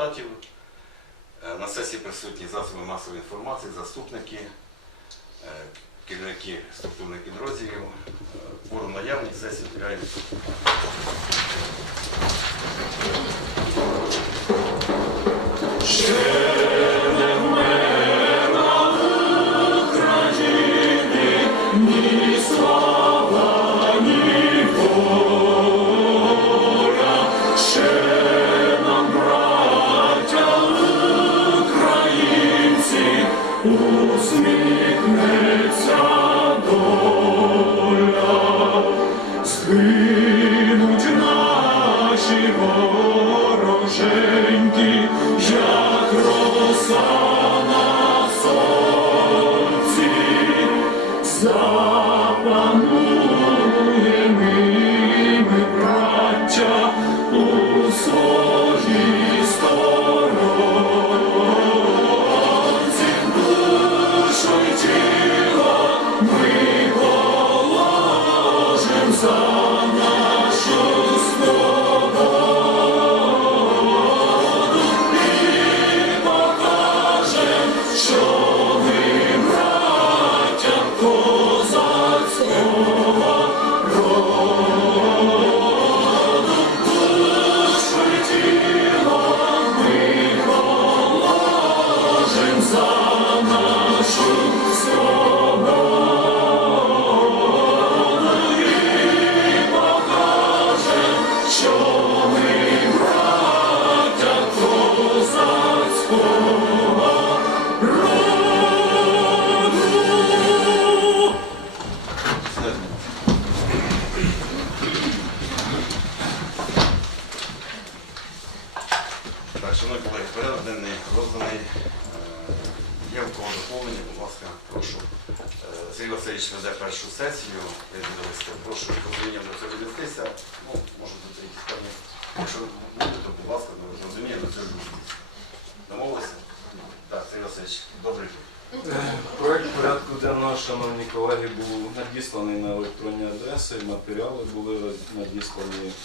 депутатів. Е, На сесії присутні засоби масової інформації, заступники, е, керівники структурних підрозділів. Е, Кворум наявний, сесію відкриваємо. Скинуть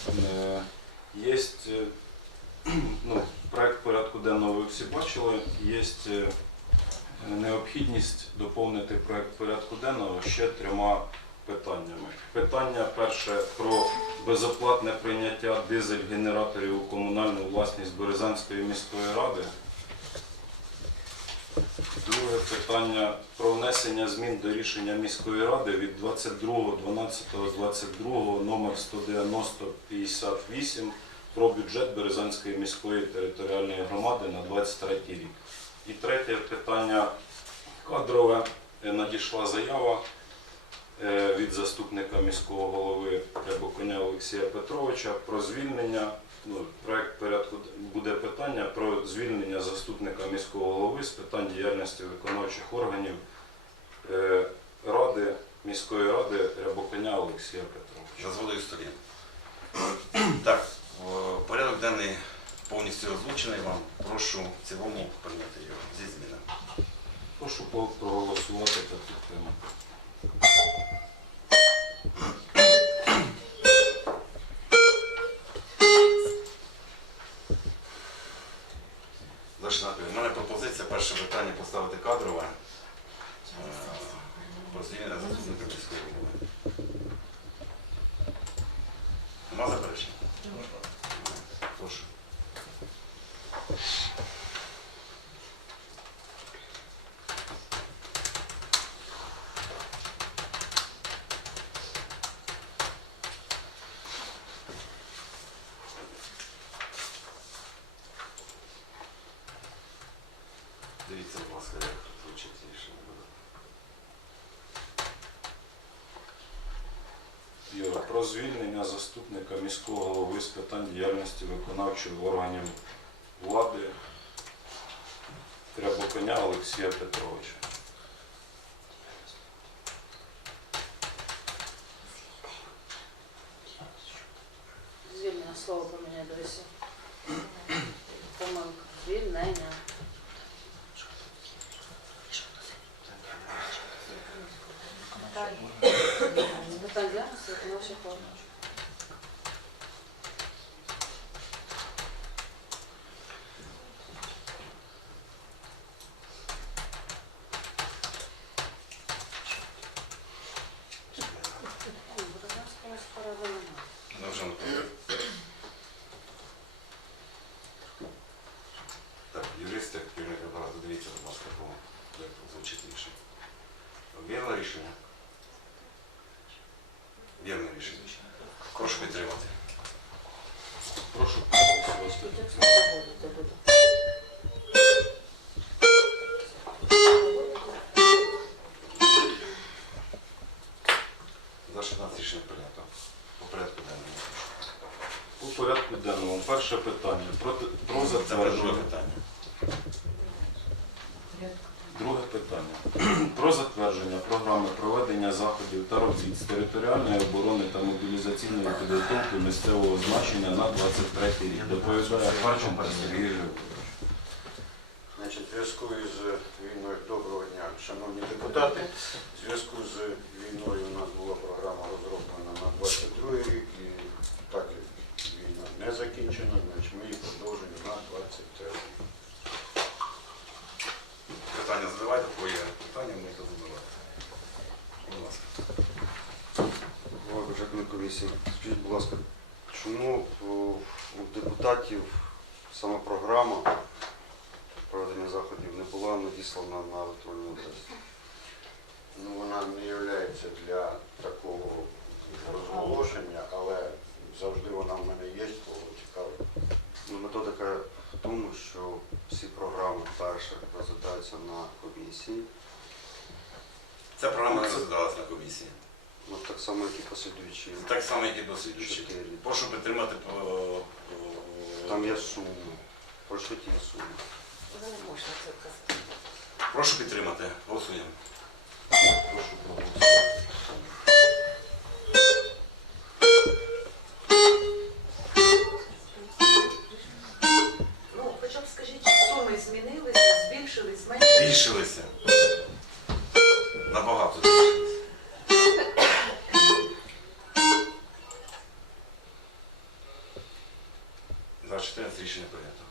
надіслані. Е, Є ну, проект порядку денного ви всі бачили. Є необхідність доповнити проект порядку денного ще трьома питаннями. Питання перше про безоплатне прийняття дизель-генераторів у комунальну власність Березанської міської ради. Друге питання про внесення змін до рішення міської ради від 22.12.22 номер 190-58 про бюджет Березанської міської територіальної громади на 23 рік. І третє питання кадрове. Е, Надійшла заява від заступника міського голови Рябоконя Олексія Петровича про звільнення. Ну, проект порядку буде питання про звільнення заступника міського голови з питань діяльності виконавчих органів е, ради міської ради Рябоконя Олексія Петровича. Згодою сторін. Так, порядок денний повністю озвучений вам. Прошу в цілому прийняти його зі змінами. Прошу проголосувати та підтримати. У мене пропозиція перше питання поставити кадрове. Е, Про звільнення заступника міської голови. Нема заперечень? Прошу. Дивіться, будь ласка, як звучить рішення. Юра, про звільнення заступника міського голови з питань діяльності виконавчих органів влади Рябоконя Олексія Петровича. Звільнення слово поміняй, дивися. Помилка. Звільнення. Подивіться, будь ласка, по проєкту звучить рішення. Вірне рішення? Вірне рішення. Прошу підтримати. Прошу проголосувати. За 16 рішення прийнято. По порядку денному. У порядку денному перше питання. Про, про затвердження питання. Друге питання. Про затвердження програми проведення заходів та робіт з територіальної оборони та мобілізаційної підготовки місцевого значення на 23 рік. Доповідає Харченко Сергій Значить, зв'язку з війною доброго дня, шановні депутати. Зв'язку з війною у нас була програма розроблена на 22 рік і так війна не закінчена, значить ми її продовжуємо на 23 рік. Питання задавайте, бо є питання, ми то задавати. Будь ласка. Голова бюджетної комісії, скажіть, будь ласка, чому у депутатів сама програма проведення заходів не була надіслана на електронну адресу? Ну, вона не є для такого розголошення, але завжди вона в мене є, кого цікавить. Ну, методика в тому, що всі програми перше розглядаються на комісії, Ця програма не розглядалась на комісії. Само, як і посидючі. Так само, як і досліджуючі. Чотири. Прошу підтримати по... по- Там є суми. Прошу ті суми? Прошу підтримати. Голосуємо. Прошу проголосувати. За-14 рішення прийнято.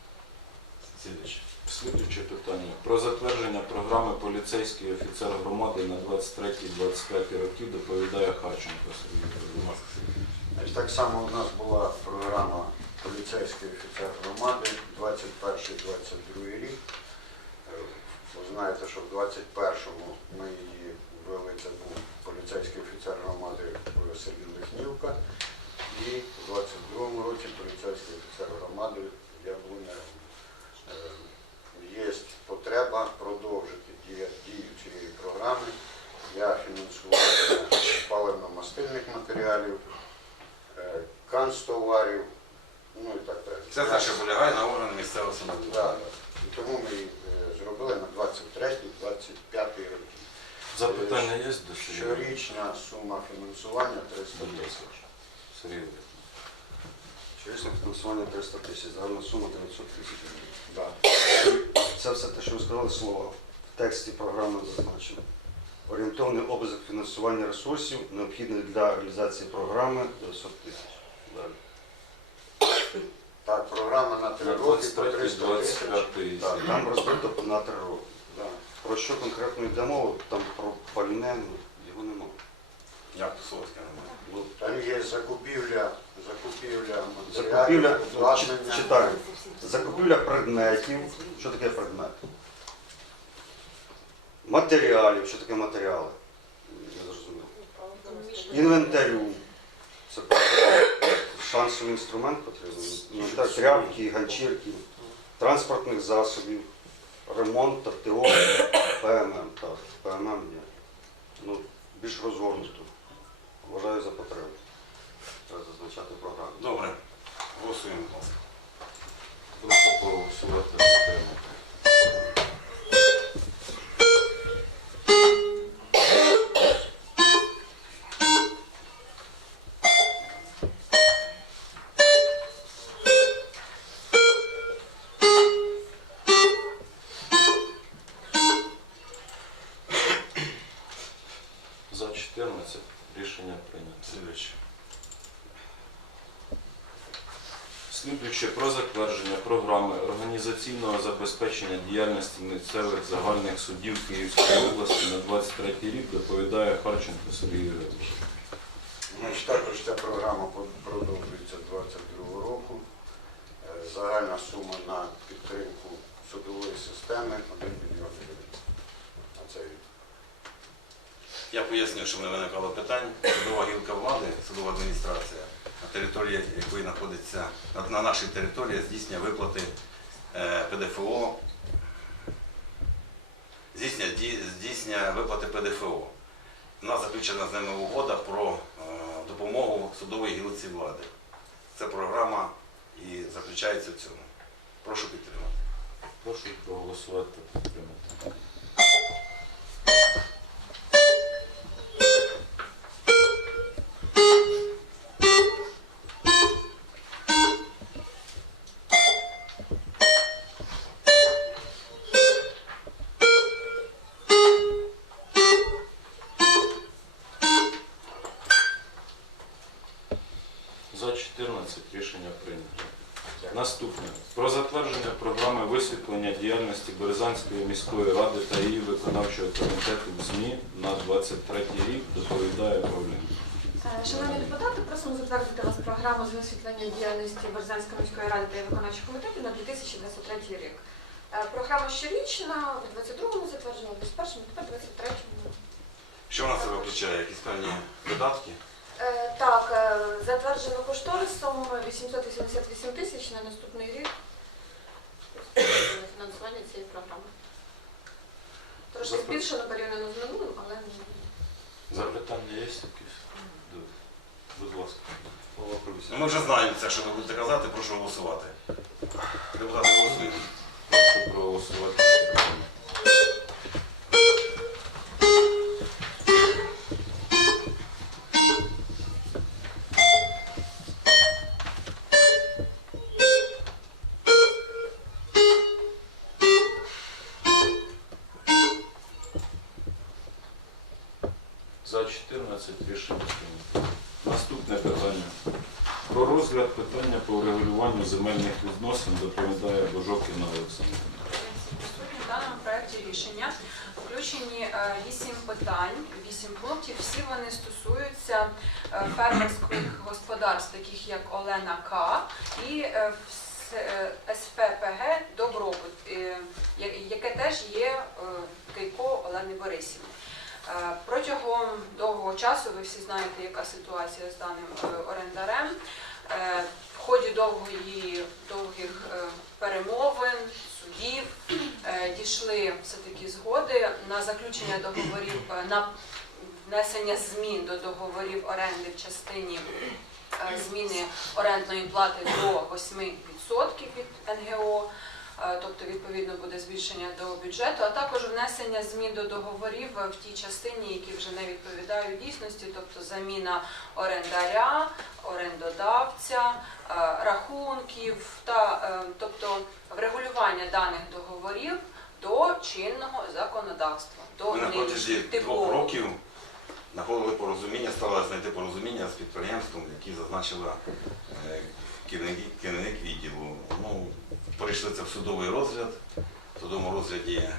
Слідуюче. Слідуюче питання. Про затвердження програми поліцейський офіцер громади на 23-25 років доповідає Харченко Сергій Володимирович. Так само у нас була програма поліцейський офіцер громади 21-22 рік. Ви знаєте, що в 21-му ми її ввели, це був поліцейський офіцер громади Сергій Лихнівка. І в 22-му році поліцейський офіцер громади Яблуневому. Е, Є потреба продовжити дію цієї програми для фінансування паливно-мастильних матеріалів, е, канцтоварів, ну і так далі. Це те, що полягає на органи місцевого Да, самоврядування. І тому ми е, зробили на 23-25 роки. Запитання є до Щорічна сума фінансування 300 тисяч. Григорович. Щорічне фінансування 300 тисяч, загальна сума 900 тисяч гривень. Да. Це все те, що ви сказали, слова в тексті програми зазначено. Орієнтовний обов'язок фінансування ресурсів, необхідних для реалізації програми 900 тисяч. Далі. Так, програма на 3 роки по 300 тисяч. Так, там розбито на три роки. Да. Про що конкретно йде мова? Там про пальне, ну. Як Тусовська немає. Ну, Там є закупівля, закупівля Закупівля, матеріалів, обладнання. читаю, закупівля предметів. Що таке предмет? Матеріалів. Що таке матеріали? Не зрозуміло. Інвентарю. Це шансовий інструмент потрібен. Інвентар, тряпки, ганчірки, транспортних засобів, ремонт та ТО, ПММ. Так, ПММ є. Ну, більш розгорнуто. Вважаю за потребу. Треба зазначати програму. Добре. Голосуємо. Прошу проголосувати забезпечення діяльності місцевих загальних судів Київської області на 23 рік доповідає Харченко Сергій Григорович. Значить, також ця програма продовжується 22 року. Е, Загальна сума на підтримку судової системи 1 мільйон гривень. На цей рік. Я поясню, що в мене виникало питань. Судова гілка влади, судова адміністрація, на території якої знаходиться на, на нашій території, здійснює виплати ПДФО, здійснення, здійснення виплати ПДФО. У нас заключена з ними угода про е, допомогу судової гілці влади. Це програма і заключається в цьому. Прошу підтримати. Прошу проголосувати та підтримати. 14 рішення прийнято. Наступне. Про затвердження програми висвітлення діяльності Березанської міської ради та її виконавчого комітету в ЗМІ на 23 рік доповідає Павлін. Е, Шановні депутати, просимо затвердити вас програму з висвітлення діяльності Березанської міської ради та її виконавчого комітету на 2023 рік. Е, Програма щорічна, в 22-му затверджена, в 21-му, тепер 23-му. Що вона себе включає? Якісь певні видатки? Так, е, затверджено кошторисом 888 тисяч на наступний рік. на Фінансування цієї програми. Трошки збільшено порівняно з минулим, але Запитання є якісь? Будь ласка. Ну, ми вже знаємо це, що ви будете казати, прошу голосувати. Депутати голосують. Прошу проголосувати. Наступне питання. Про розгляд питання по врегулюванню земельних відносин доповідає Божокіна Олександр. В даному проєкті рішення включені е, вісім питань, вісім пунктів. Всі вони стосуються е, фермерських господарств, таких як Олена К. і е, СППГ Добробут, яке теж є Кейко Олени Борисівни. Е, Протягом довгого часу ви всі знаєте, яка ситуація з даним е, орендарем. Е, В ході довгої, довгих перемовин, судів дійшли все-таки згоди на заключення договорів, на внесення змін до договорів оренди в частині зміни орендної плати до 8% від НГО. Е, Тобто, відповідно, буде збільшення до бюджету, а також внесення змін до договорів в тій частині, які вже не відповідають дійсності, тобто заміна орендаря, орендодавця, е, рахунків та е, тобто врегулювання даних договорів до чинного законодавства. До Ми на протязі двох років знаходили порозуміння, стали знайти порозуміння з підприємством, які зазначила е, керівник, керівник відділу. Ну, перейшли це в судовий розгляд. В судовому розгляді е,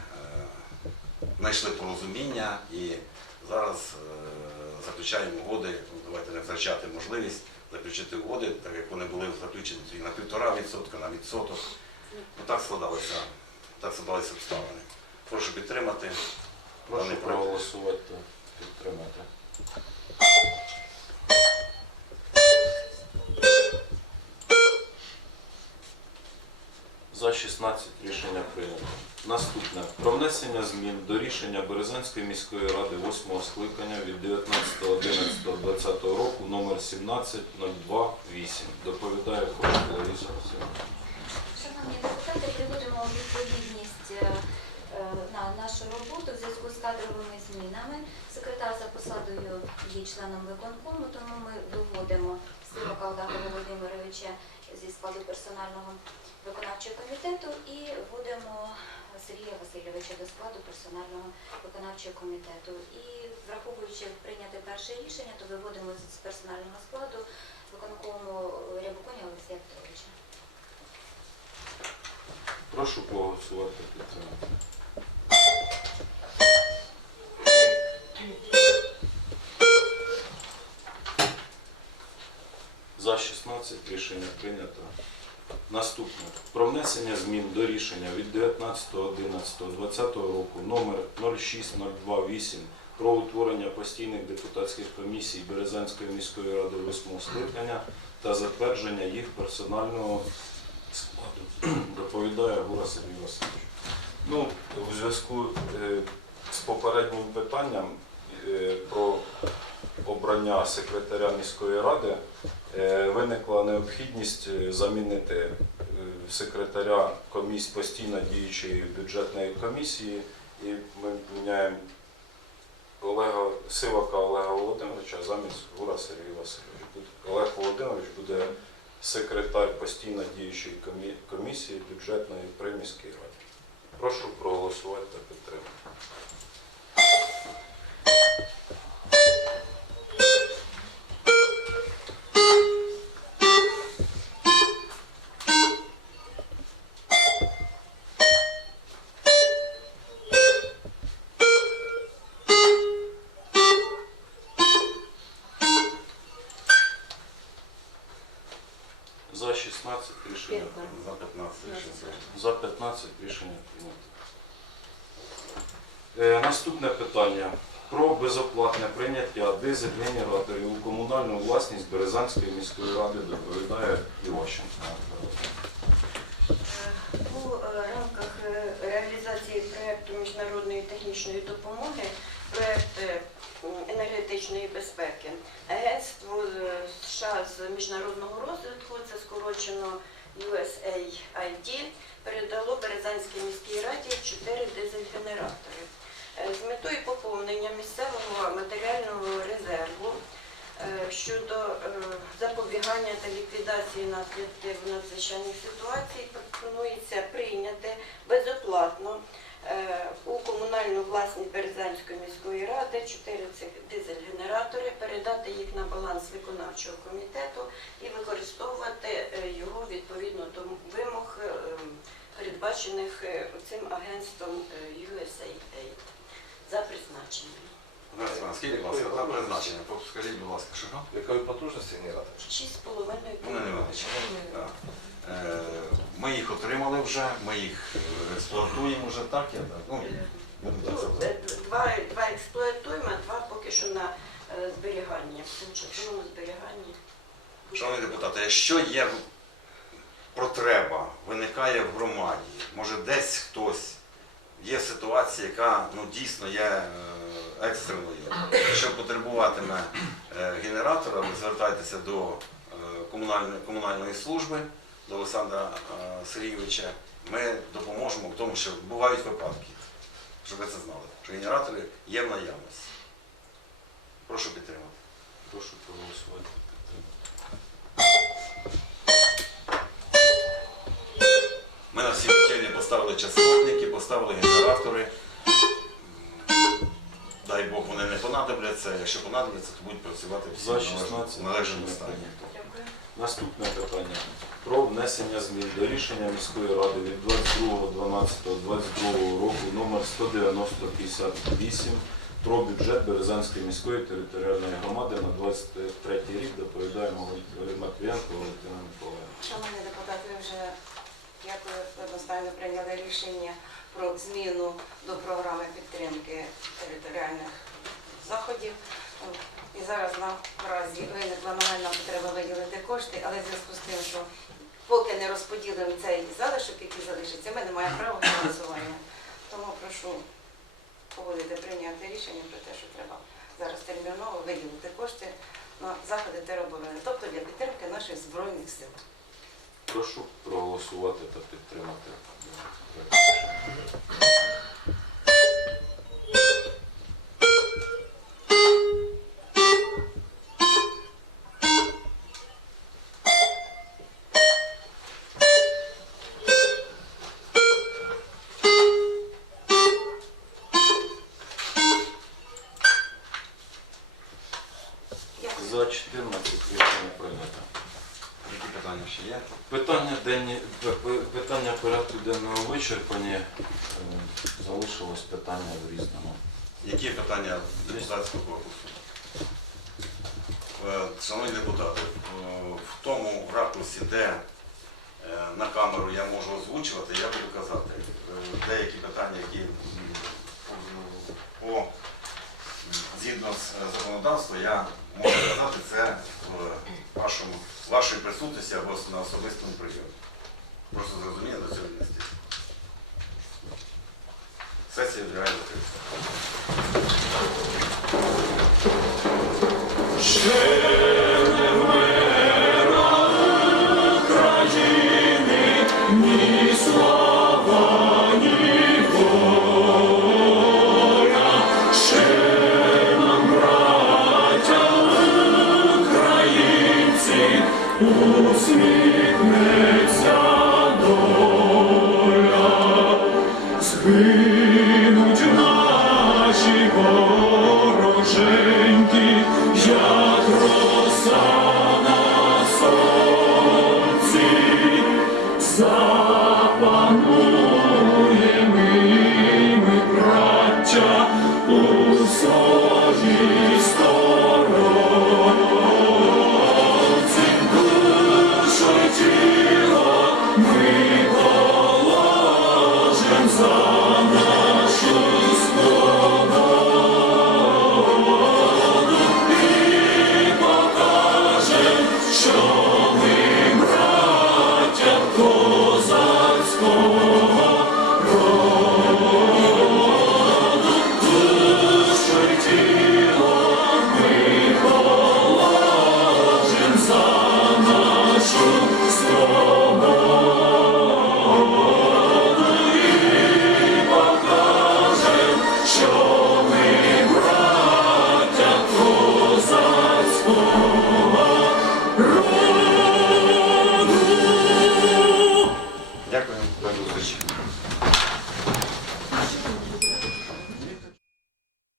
знайшли порозуміння і зараз е, заключаємо угоди. Ну, давайте не втрачати можливість заключити угоди, так як вони були заключені на півтора відсотка, на відсоток. Ну, так складалися, так складалися обставини. Прошу підтримати. Прошу проголосувати підтримати. 16 рішення прийнято. Наступне. Про внесення змін до рішення Березанської міської ради 8 скликання від 19.11.2020 року номер 17028. Доповідає Кошик Лариса Шановні депутати, приводимо відповідність е, е, на нашу роботу в зв'язку з кадровими змінами. Секретар за посадою є членом виконкому, тому ми виводимо Сивака Олега Володимировича зі складу персонального виконавчого комітету і вводимо Сергія Васильовича до складу персонального виконавчого комітету. І враховуючи прийняте перше рішення, то виводимо з персонального складу виконкому Рябоконя Олексія Петровича. Прошу проголосувати підтримати. За 16 рішення прийнято. Наступне. Про внесення змін до рішення від 19.11.2020 року номер 06028 про утворення постійних депутатських комісій Березанської міської ради 8 скликання та затвердження їх персонального складу. Доповідає Гура Сергій Васильович. Ну, у зв'язку е, з попереднім питанням е, про обрання секретаря міської ради е, виникла необхідність е, замінити е, секретаря комісії постійно діючої бюджетної комісії, і ми міняємо Олега Сивака Олега Володимировича замість Гура Сергія Васильовича. Олег Володимирович буде секретар постійно діючої комісії бюджетної при міській раді. Прошу проголосувати та підтримати. Дизель-генераторів у комунальну власність Березанської міської ради доповідає Іващенко. У е, рамках е, реалізації проєкту міжнародної технічної допомоги, проєкт е, енергетичної безпеки, Агентство е, США з міжнародного розвитку, це скорочено USAID, передало Березанській міській раді 4 дизель-генератори. Е, З метою поповнення місцевого матеріального резерву е, щодо е, запобігання та ліквідації наслідків надзвичайних ситуацій пропонується прийняти безоплатно у комунальну власність Березанської міської ради 4 цих дизель-генератори, передати їх на баланс виконавчого комітету і використовувати його відповідно до вимог, передбачених цим агентством USAID за призначенням. Іванович, Скільки, будь ласка, за призначення? Скажіть, будь ласка, що? Якої потужності генератор? 6,5 Вони невеличкі. Так. Е, Ми їх отримали вже, ми їх експлуатуємо вже так, я так. Ну, будемо так е, Два, два експлуатуємо, а два поки що на е, зберігання, в тимчасовому зберіганні. Шановні депутати, якщо є потреба, виникає в громаді, може десь хтось, є ситуація, яка ну, дійсно є е, екстреною, якщо потребуватиме е, генератора, ви звертайтеся до е, комунальної, комунальної служби, до Олександра Сергійовича. Ми допоможемо тому, що бувають випадки, щоб ви це знали, що генератори є в наявності. Прошу підтримати. Прошу проголосувати Ми на всі котельні поставили частотники, поставили генератори. Дай Бог, вони не понадобляться. Якщо понадобляться, то будуть працювати всі За 16 належному- належному стані. Наступне питання. Про внесення змін до рішення міської ради від 22.12.22 року номер 19058 про бюджет Березанської міської територіальної громади на 23 рік доповідаємо Матвієнко Валентина Миколаївна. Шановні депутати, ви вже дякую, одностайно прийняли рішення про зміну до програми підтримки територіальних заходів. І зараз наразі виникла нагальна потреба виділити кошти, але в зв'язку з тим, що поки не розподілимо цей залишок, який залишиться, ми не маємо права фінансування. Тому прошу погодити прийняти рішення про те, що треба зараз терміново виділити кошти на заходи тероборони, тобто для підтримки наших збройних сил. Прошу проголосувати та підтримати. Денні, питання порядку денного вичерпані. Е, Залишилось питання в різному. Які питання депутатського корпусу? Е, Шановні депутати, е, в тому ракурсі, де на камеру я можу озвучувати, я буду казати. Деякі питання, які по законодавства, я можу сказати це в вашому, вашої присутності або на особистому прийомі. Просто зрозуміння до цього місця. Сесія відбирає закрита. Усміхнеться доля, згинуть